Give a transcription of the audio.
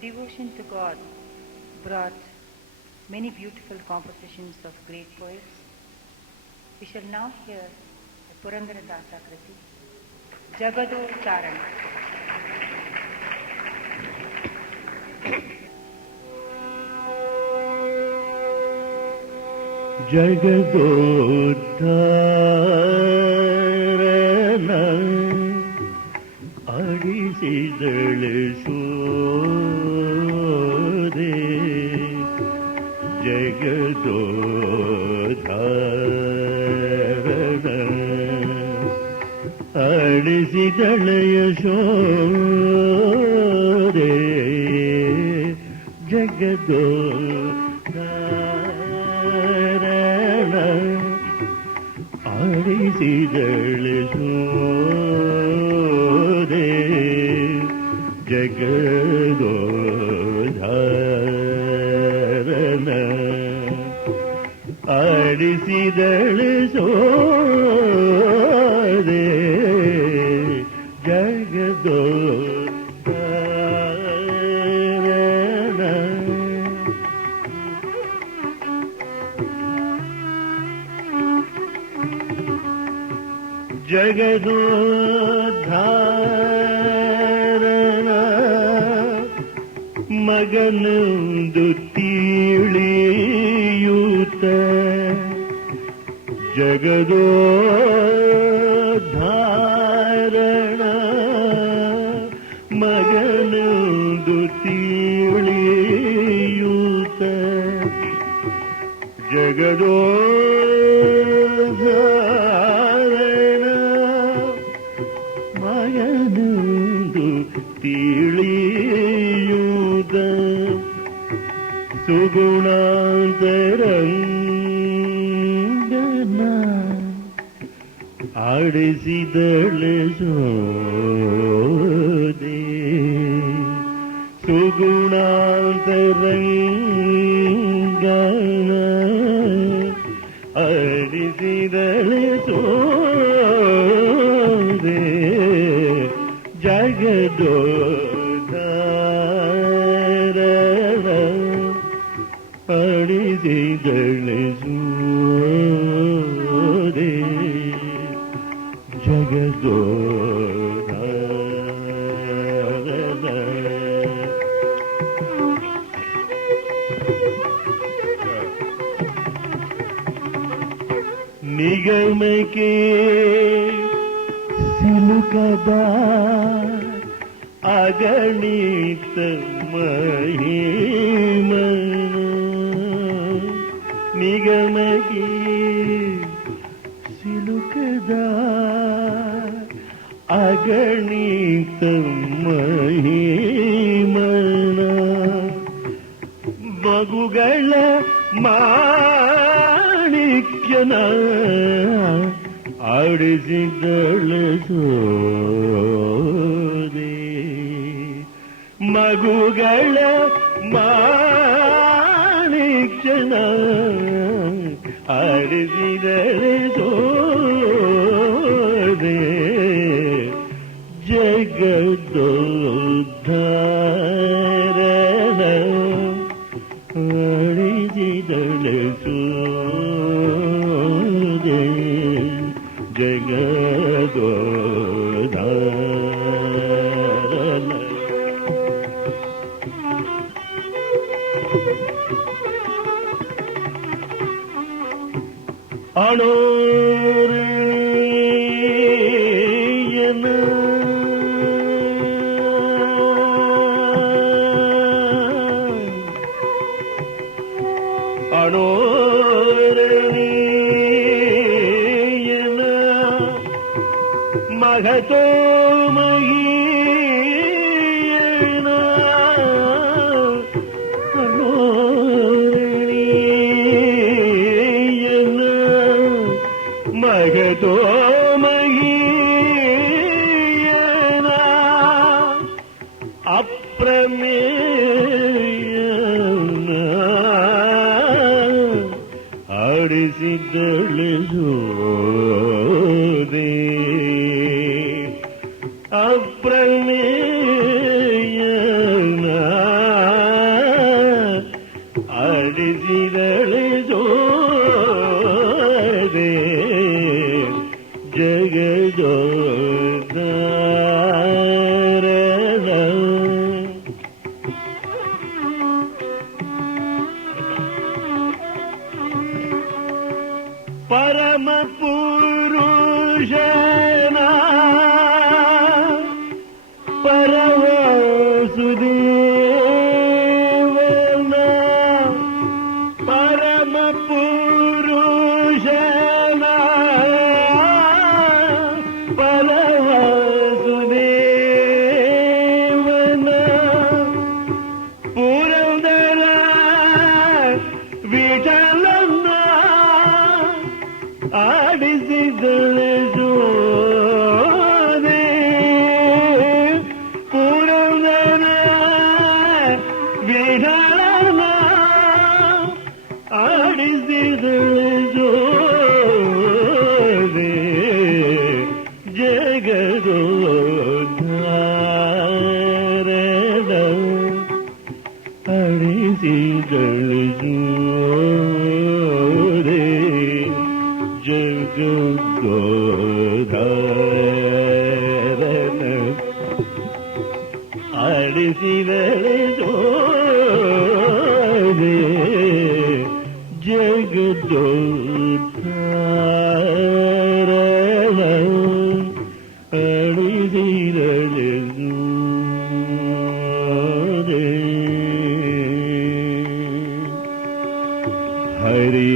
Devotion to God brought many beautiful compositions of great poets. We shall now hear the Purandara Dasa Kriti, Jagado Charana. ಜಗದೋದ್ಧಾರನ ಅಡಿಸಿದಳು Sode ಜಗದೋದ್ಧಾರನ ಅಡಿಸಿದಳು Yashode ಆಡಿಸಿದಳು Sode ಜಗದೋದ್ಧಾರನ ಆಡಿಸಿದಳು Sode ಜಗದೋದ್ಧಾರನ ಮಗನೊಂದು ತಿಳಿಯೂತ ಜಗದೋದ್ಧಾರನ ಮಗನೊಂದು ತಿಳಿಯೂತ ಮಗನೊಂದು ತಿಳಿಯೂದ ಸುಗುಣಾಂತರಂಗನ ಆಡಿಸಿದಳು Sode ಸುಗುಣಾಂತರಂಗನ ಆಡಿಸಿದಳು Sode ಜಗದೋದ್ಧಾರನ ಆಡಿಸಿದಳು Sode ಜಗದೋದ್ಧಾರನ ನಿಗಮಕ್ಕೆ ಸಿಲುಕದ ಅಗಣಿತ ಮಹಿಮನ ನಿಗಮಕ್ಕೆ ಸಿಲುಕದ ಅಗಣಿತ ಮಹಿಮನ ಮಗುಗಳ ಮಾಣಿಕ್ಯನ ಆಡಿಸಿದಳು ಸೋದೆ ಮಗುಗಳ ಮಾಣಿಕ್ಯನ ಆಡಿಸಿದಳು ಸೋದೆ ಜಗದೋದ್ಧಾರನ ಆಡಿಸಿದಳು ಸೋದೆ ಜಗದೋದ್ಧಾರನ ಅಣೋರೇಯನ ಅಣೋರೇಯನ ಮಹತೋಮಯೀಯನ ಅಣೋರೇಯನ ಮಹತೋಮಯೀಯನ ಅಪ್ರಮೇಯನ ಆಡಿಸಿದಳು ಸೋದೆ ಅಪ್ರಮೇಯನ ಪರವಸುದೇವನ ಪರಮ ಪುರುಷನ ಪರವಸುದೇವನ ಪುರಂದರ ವಿಠಲನ ಆಡಿಸಿದಳೆ ಜೋದೆ ಪುರಂದರ ವಿಠಲನ ಆಡಿಸಿದಳೆ ಜೋದೆ ಜಗದೋದ್ಧಾರನ ಅಡಿಸಿದಳೆ ಜೋದೆ ಜಗದೋದ್ಧಾರನ ಅಡಿಸಿದಳೆ ಜೋದೆ ಜಗದೋದ್ಧಾರನ ಅಡಿಸಿದಳೆ ಜೋದೆ ಹರಿ